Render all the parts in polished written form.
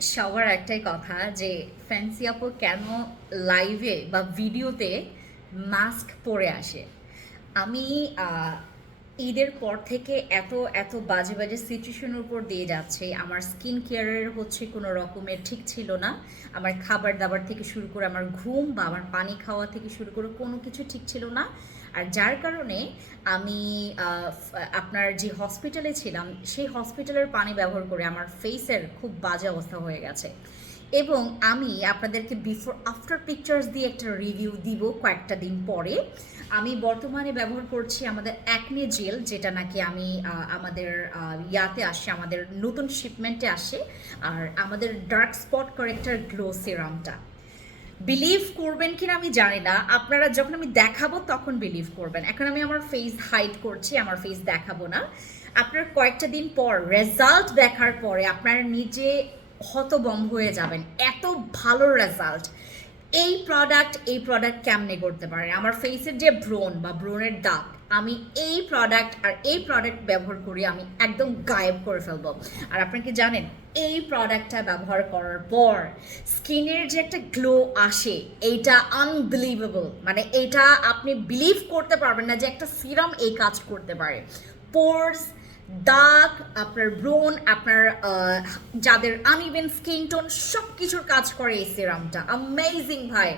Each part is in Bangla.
সবার একটাই কথা যে ফ্যান্সি আপু কেন লাইভে বা ভিডিওতে মাস্ক পরে আসে। আমি আহ, ঈদের পর থেকে এত এত বাজে বাজে সিচুয়েশনের উপর দিয়ে যাচ্ছে। আমার স্কিন কেয়ারের হচ্ছে কোনো রকমের ঠিক ছিল না। আমার খাবার দাবার থেকে শুরু করে আমার ঘুম বা আমার পানি খাওয়া থেকে শুরু করে কোনো কিছু ঠিক ছিল না। আর যার কারণে আমি আপনার যে হসপিটালে ছিলাম সেই হসপিটালের পানি ব্যবহার করে আমার ফেসের খুব বাজে অবস্থা হয়ে গেছে। এবং আমি আপনাদেরকে বিফোর আফটার পিকচার্স দিয়ে একটা রিভিউ দিব কয়েকটা দিন পরে। আমি বর্তমানে ব্যবহার করছি আমাদের অ্যাকনে জেল, যেটা নাকি আমি আমাদের ইয়াতে আসে, আমাদের নতুন শিপমেন্টে আসে। আর আমাদের ডার্ক স্পট কারেক্টার গ্লো সিরামটা বিলিভ করবেন কিনা আমি জানি না, আপনারা যখন আমি দেখাবো তখন বিলিভ করবেন। এখন আমি আমার ফেস হাইড করছি, আমার ফেস দেখাবো না। আপনার কয়েকটা দিন পর রেজাল্ট দেখার পরে আপনারা নিজে হতভম্ব হয়ে যাবেন, এত ভালো রেজাল্ট। এই প্রোডাক্ট কেমনে করতে পারে আমার ফেসের যে ব্রণ বা ব্রণের দাগ, আমি এই প্রোডাক্ট ব্যবহার করি, আমি একদম গায়েব করে ফেলবো। আর আপনি কি জানেন, এই প্রোডাক্টটা ব্যবহার করার পর স্কিনের যে একটা গ্লো আসে, এইটা আনবিলিভেবল। মানে এটা আপনি বিলিভ করতে পারবেন না যে একটা সিরাম এই কাজ করতে পারে। পোর্স, দাগ, আপনার ব্রণ, আপনার যাদের আনইভেন স্কিন টোন, সব কিছুর কাজ করে এই সিরামটা। অ্যামেজিং ভাই,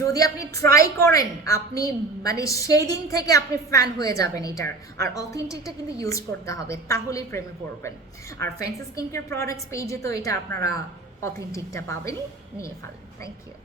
যদি আপনি ট্রাই করেন আপনি মানে সেই দিন থেকে আপনি ফ্যান হয়ে যাবেন এটার। আর অথেন্টিকটা কিন্তু ইউজ করতে হবে, তাহলেই প্রেমে পড়বেন। আর ফ্যান্সি স্কিন কেয়ার প্রোডাক্টস পেজে তো এটা আপনারা অথেন্টিকটা পাবেনই, নিয়ে ফেলেন। Thank you.